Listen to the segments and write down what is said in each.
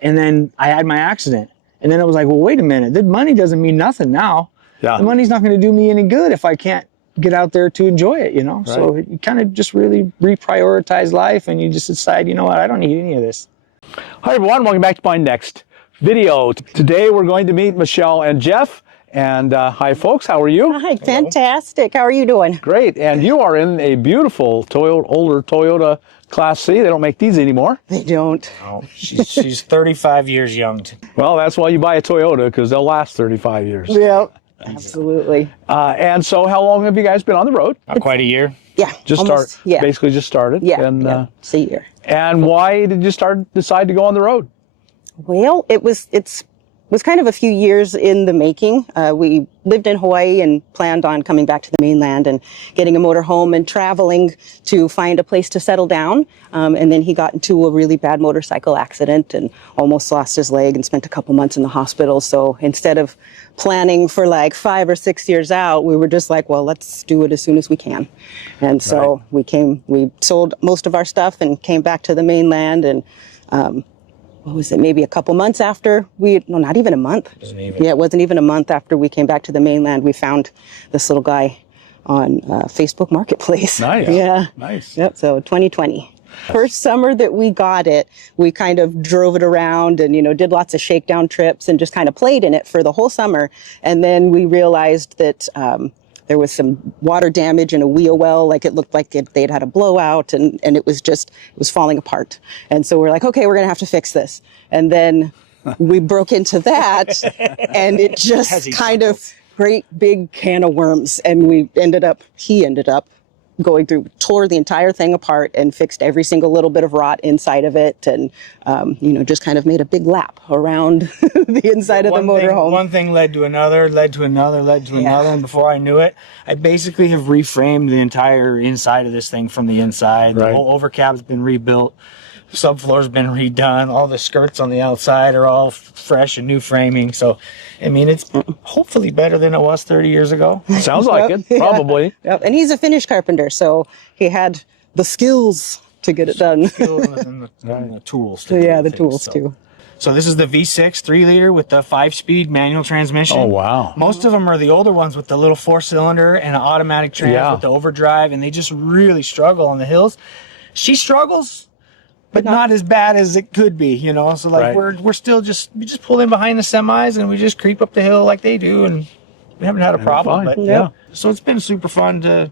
And then I had my accident. And then it was like, well, wait a minute, the money doesn't mean nothing now. Yeah. The money's not going to do me any good if I can't get out there to enjoy it, you know? Right. So you kind of just really reprioritize life and you just decide, you know what, I don't need any of this. Hi everyone, welcome back to my next video. Today we're going to meet Michelle and Jeff. And hi folks, how are you? Hi, fantastic. How are you doing? Great, and you are in a beautiful older Toyota Class C. They don't make these anymore. They don't. Oh, she's 35 years young. Well, that's why you buy a Toyota, because they'll last 35 years. Yep, absolutely. And so how long have you guys been on the road? Not quite a year. Yeah, Basically just started. Yeah, and, it's a year. And why did you decide to go on the road? Well, it was kind of a few years in the making. We lived in Hawaii and planned on coming back to the mainland and getting a motorhome and traveling to find a place to settle down. And then he got into a really bad motorcycle accident and almost lost his leg and spent a couple months in the hospital. So instead of planning for like 5 or 6 years out, we were just like, well, let's do it as soon as we can. And so we sold most of our stuff and came back to the mainland and, what was it, maybe a couple months after not even a month. It wasn't even a month after we came back to the mainland, we found this little guy on Facebook Marketplace. Nice. Yeah. Nice. Yep, so 2020. First summer that we got it, we kind of drove it around and, did lots of shakedown trips and just kind of played in it for the whole summer. And then we realized that there was some water damage in a wheel well, like it looked like they'd had a blowout and it was falling apart. And so we're like, okay, we're going to have to fix this. And then we broke into that and it just kind of great big can of worms. And he ended up going through, tore the entire thing apart and fixed every single little bit of rot inside of it. And, just kind of made a big lap around the inside of the motorhome. One thing led to another, and before I knew it, I basically have reframed the entire inside of this thing from the inside. Right. The whole overcap's been rebuilt, subfloor's been redone, all the skirts on the outside are all fresh and new framing. So, I mean, it's hopefully better than it was 30 years ago. Sounds like it, probably. Yep. And he's a Finnish carpenter, so he had the skills to get it done. And the tools. The tools too. So this is the V6 3-liter with the 5-speed manual transmission. Oh, wow. Most of them are the older ones with the little 4-cylinder and an automatic trans with the overdrive, and they just really struggle on the hills. She struggles, but not as bad as it could be, So like we're still we just pull in behind the semis and we just creep up the hill like they do, and we haven't had a problem. But so it's been super fun to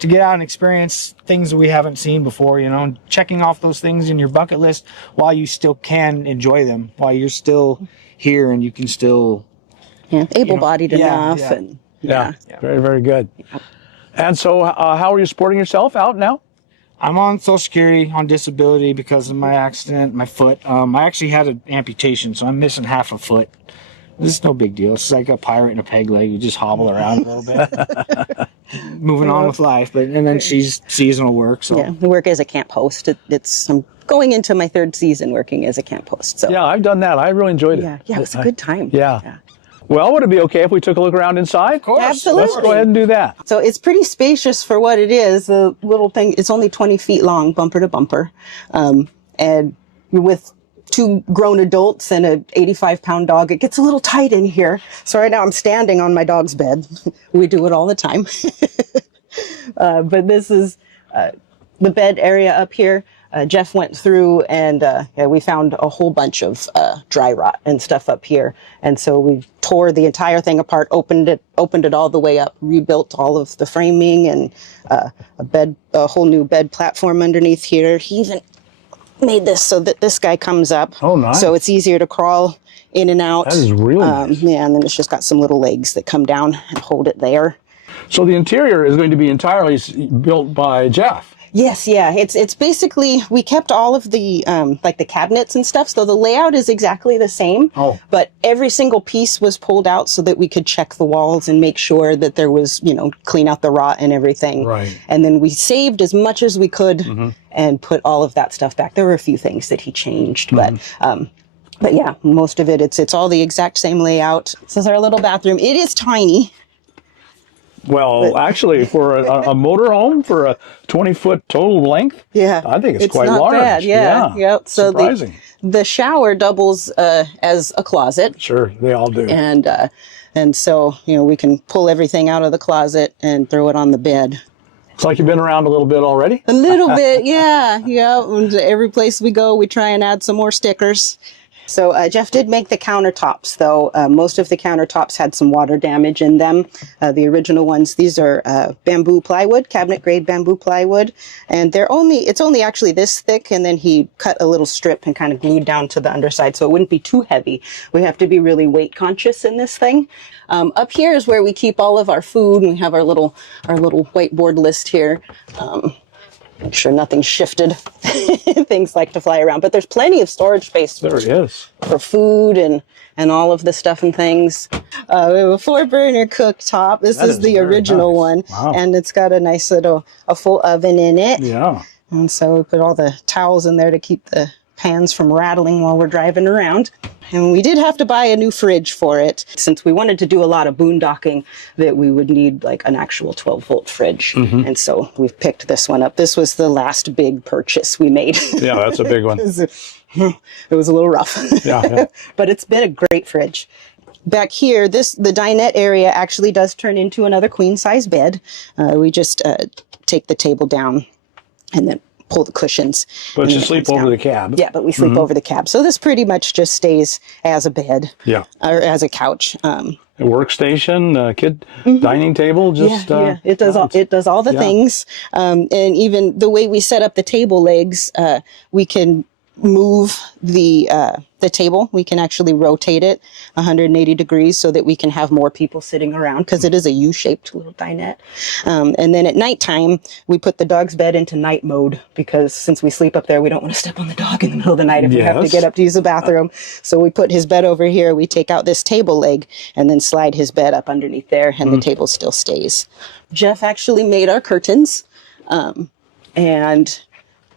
get out and experience things that we haven't seen before, checking off those things in your bucket list while you still can enjoy them, while you're still here and you can still able-bodied enough. Yeah. Very, very good. And so how are you supporting yourself out now? I'm on Social Security on disability because of my accident, my foot. I actually had an amputation, so I'm missing half a foot. This is no big deal. It's like a pirate in a peg leg. You just hobble around a little bit. Moving on with life. And then she's seasonal work. So. Yeah, I work as a camp host. I'm going into my 3rd season working as a camp host. So. Yeah, I've done that. I really enjoyed it. Yeah, it was a good time. Yeah. Well, would it be okay if we took a look around inside? Of course. Absolutely. Let's go ahead and do that. So it's pretty spacious for what it is. The little thing, it's only 20 feet long, bumper to bumper. And with 2 grown adults and a 85-pound dog, it gets a little tight in here. So right now I'm standing on my dog's bed. We do it all the time. But this is the bed area up here. Jeff went through and we found a whole bunch of dry rot and stuff up here. And so we tore the entire thing apart, opened it all the way up, rebuilt all of the framing and a whole new bed platform underneath here. He even made this so that this guy comes up. Oh, nice. So it's easier to crawl in and out. That is really nice. Yeah, and then it's just got some little legs that come down and hold it there. So the interior is going to be entirely built by Jeff. Yes, yeah. It's basically, we kept all of the, like the cabinets and stuff. So the layout is exactly the same. Oh. But every single piece was pulled out so that we could check the walls and make sure that there was, clean out the rot and everything. Right. And then we saved as much as we could and put all of that stuff back. There were a few things that he changed, but yeah, most of it, it's all the exact same layout. This is our little bathroom. It is tiny. Well, actually, for a motorhome for a 20-foot total length, Yeah, I think it's quite not large. bad. Yeah, yep. So surprising. the shower doubles as a closet, Sure, they all do. and so we can pull everything out of the closet and throw it on the bed. It's like you've been around a little bit already. A little bit, yeah. And every place we go, we try and add some more stickers. So Jeff did make the countertops, though. Most of the countertops had some water damage in them. The original ones, these are bamboo plywood, cabinet grade bamboo plywood, and it's only actually this thick, and then he cut a little strip and kind of glued down to the underside, so it wouldn't be too heavy. We have to be really weight conscious in this thing. Up here is where we keep all of our food, and we have our little whiteboard list here. Make sure nothing's shifted. Things like to fly around, but there's plenty of storage space. There it is. For food and all of the stuff and things. We have a 4-burner cooktop. This is the original one. Wow. And it's got a nice little full oven in it. Yeah. And so we put all the towels in there to keep the pans from rattling while we're driving around. And we did have to buy a new fridge for it, since we wanted to do a lot of boondocking, that we would need like an actual 12-volt fridge. And so we've picked this one up. This was the last big purchase we made. Yeah, that's a big one. It was a little rough. Yeah. But it's been a great fridge. Back here, the dinette area actually does turn into another queen-size bed. We just take the table down and then pull the cushions. But you sleep over the cab. Yeah, but we sleep over the cab. So this pretty much just stays as a bed. Yeah. Or as a couch. A workstation, kid dining table, just it does all the things. And even the way we set up the table legs, we can move the table. We can actually rotate it 180 degrees so that we can have more people sitting around, because it is a U-shaped little dinette. And then at nighttime, we put the dog's bed into night mode, because since we sleep up there, we don't want to step on the dog in the middle of the night if we have to get up to use the bathroom. So we put his bed over here. We take out this table leg and then slide his bed up underneath there, and the table still stays. Jeff actually made our curtains, and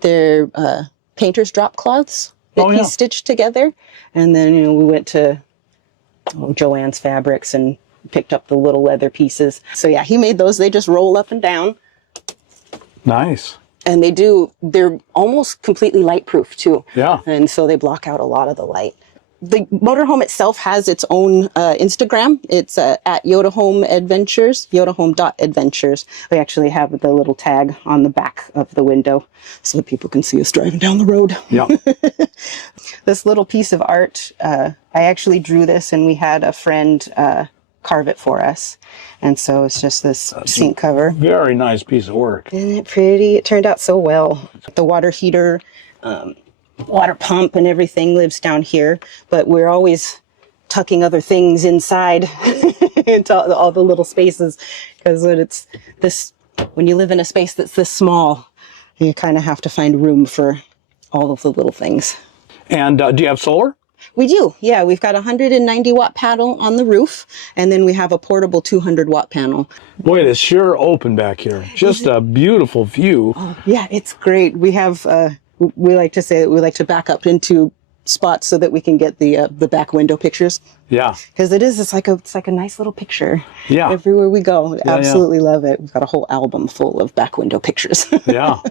they're painter's drop cloths that he stitched together. And then, we went to Joann's Fabrics and picked up the little leather pieces. So yeah, he made those. They just roll up and down. Nice. And they're almost completely light proof too. Yeah. And so they block out a lot of the light. The motorhome itself has its own Instagram. It's at Yodahome Adventures, yodahome.adventures. We actually have the little tag on the back of the window so that people can see us driving down the road. Yeah. This little piece of art, I actually drew this, and we had a friend carve it for us. And so it's just this sink cover. Very nice piece of work. Isn't it pretty? It turned out so well. The water heater, water pump and everything lives down here, but we're always tucking other things inside into all the little spaces, because when you live in a space that's this small, you kind of have to find room for all of the little things. And do you have solar? We do, yeah. We've got a 190-watt panel on the roof, and then we have a portable 200-watt panel. Boy, it is sure open back here. Just a beautiful view. Oh, yeah, it's great. We have we like to say that we like to back up into spots so that we can get the back window pictures. Yeah. Because it's like a nice little picture. Yeah. Everywhere we go. Absolutely love it. We've got a whole album full of back window pictures. Yeah.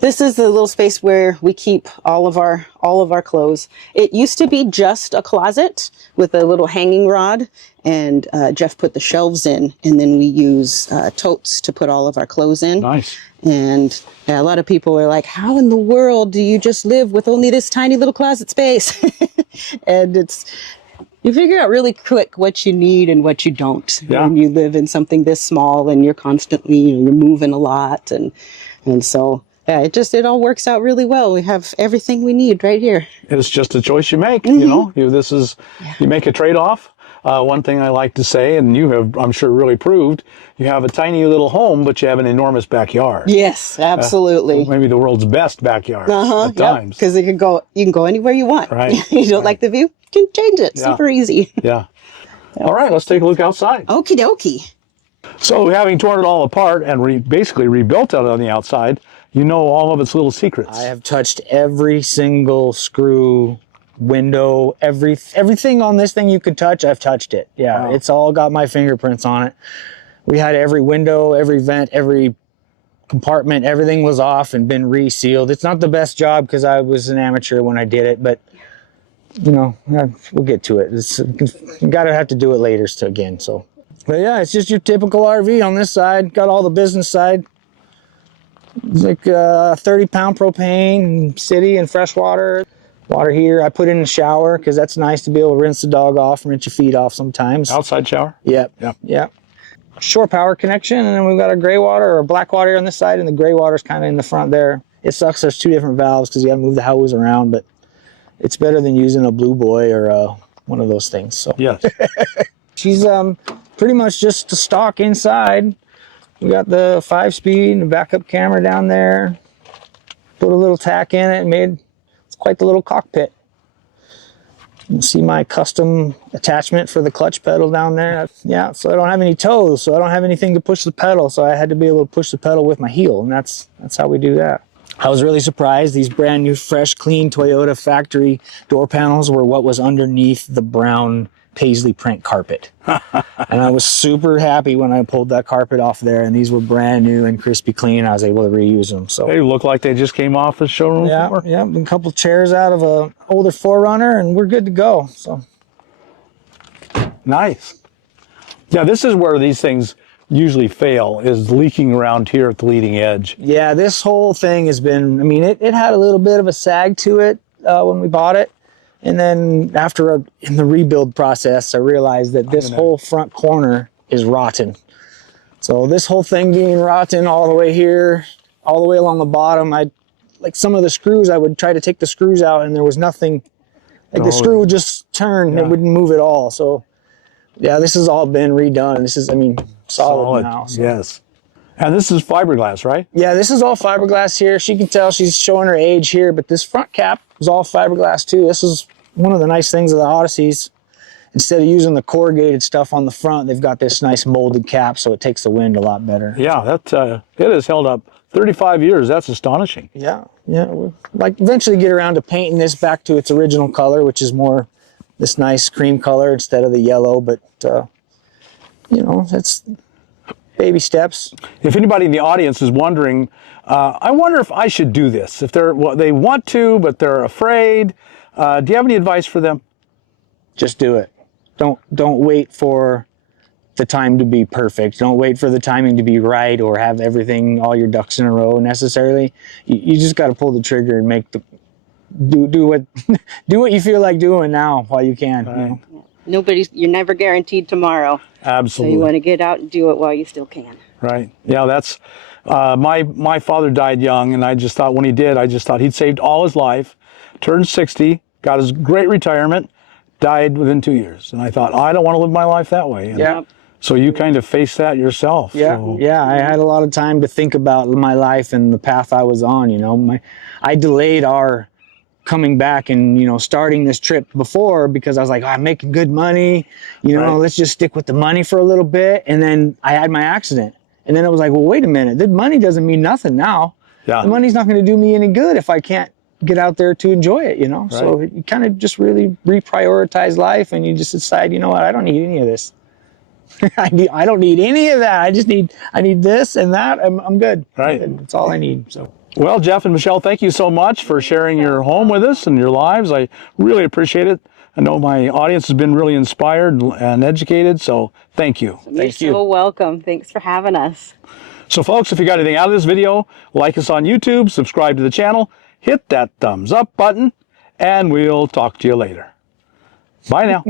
This is the little space where we keep all of our clothes. It used to be just a closet with a little hanging rod, and Jeff put the shelves in, and then we use totes to put all of our clothes in. Nice. And a lot of people are like, how in the world do you just live with only this tiny little closet space? And you figure out really quick what you need and what you don't when you live in something this small, and you're constantly you're moving a lot, and so it all works out really well. We have everything we need right here. It's just a choice you make. You make a trade-off. One thing I like to say, and you have, I'm sure, really proved, you have a tiny little home, but you have an enormous backyard. Yes, absolutely. Maybe the world's best backyard at times. Because you can go anywhere you want. Right. You don't like the view, you can change it. Yeah. Super easy. Yeah. All right, let's take a look outside. Okie dokie. So having torn it all apart and basically rebuilt it on the outside, you know all of its little secrets. I have touched every single screw, window, everything on this thing you could touch, I've touched it. Yeah, It's all got my fingerprints on it. We had every window, every vent, every compartment, everything was off and been resealed. It's not the best job because I was an amateur when I did it, but you know, we'll get to it. You gotta have to do it later again. So, but yeah, it's just your typical RV on this side. Got all the business side. It's like 30-pound propane, city and fresh water. Water here. I put in a shower because that's nice to be able to rinse the dog off, rinse your feet off sometimes. Outside shower? Yep. Yep. Yep. Shore power connection, and then we've got a gray water or a black water on this side, and the gray water is kind of in the front there. It sucks. There's 2 different valves because you got to move the hose around, but it's better than using a Blue Boy or one of those things. So Yes. she's pretty much just the stock inside. We got the 5-speed and the backup camera down there. Put a little tack in it. It's quite the little cockpit. You can see my custom attachment for the clutch pedal down there. Yeah, so I don't have any toes, so I don't have anything to push the pedal, so I had to be able to push the pedal with my heel, and that's how we do that. I was really surprised. These brand new, fresh, clean Toyota factory door panels were what was underneath the brown paisley print carpet. And I was super happy when I pulled that carpet off there, and these were brand new and crispy clean. I was able to reuse them. So They look like they just came off the showroom floor. yeah, a couple chairs out of a older 4Runner, and we're good to go. So Nice. Yeah, this is where these things usually fail, is leaking around here at the leading edge. yeah, this whole thing has been, I mean, it had a little bit of a sag to it when we bought it. And then in the rebuild process, I realized that this whole front corner is rotten. So this whole thing being rotten all the way here, all the way along the bottom, like some of the screws, I would try to take the screws out and there was nothing, like the screw would just turn and it wouldn't move at all. So yeah, this has all been redone. This is, I mean, solid now. So. Yes. And this is fiberglass, right? Yeah, this is all fiberglass here. She can tell she's showing her age here, but this front cap is all fiberglass too. This is one of the nice things of the Odysseys. Instead of using the corrugated stuff on the front, they've got this nice molded cap, so it takes the wind a lot better. Yeah, that it has held up 35 years. That's astonishing. Yeah. We'll like eventually get around to painting this back to its original color, which is more this nice cream color instead of the yellow. But you know, it's baby steps. If anybody in the audience is wondering, I wonder if I should do this. If they want to, but they're afraid. Do you have any advice for them? Just do it. Don't wait for the time to be perfect. Don't wait for the timing to be right or have everything, all your ducks in a row necessarily. You just got to pull the trigger and make do what do what you feel like doing now while you can. Right. You know? You're never guaranteed tomorrow. Absolutely. So you want to get out and do it while you still can. Right. Yeah, that's my father died young, and I just thought when he did, I just thought he'd saved all his life, turned 60, got his great retirement, died within 2 years. And I thought, I don't want to live my life that way. And Yeah. so you kind of faced that yourself. Yeah, So, yeah. I had a lot of time to think about my life and the path I was on. You know, I delayed our coming back and, you know, starting this trip before because I was like, I'm making good money. You know, Right. let's just stick with the money for a little bit. And then I had my accident, and then it was like, well, wait a minute, the money doesn't mean nothing now. Yeah. The money's not going to do me any good if I can't get out there to enjoy it. You know, so you kind of just really reprioritize life, and you just decide, you know what, I don't need any of this. I don't need any of that. I need this and that. I'm good. Right. That's all I need. So. Well, Jeff and Michelle, thank you so much for sharing your home with us and your lives. I really appreciate it. I know my audience has been really inspired and educated, so thank you. You're so welcome. Thanks for having us. So folks, if you got anything out of this video, like us on YouTube, subscribe to the channel, hit that thumbs up button, and we'll talk to you later. Bye now.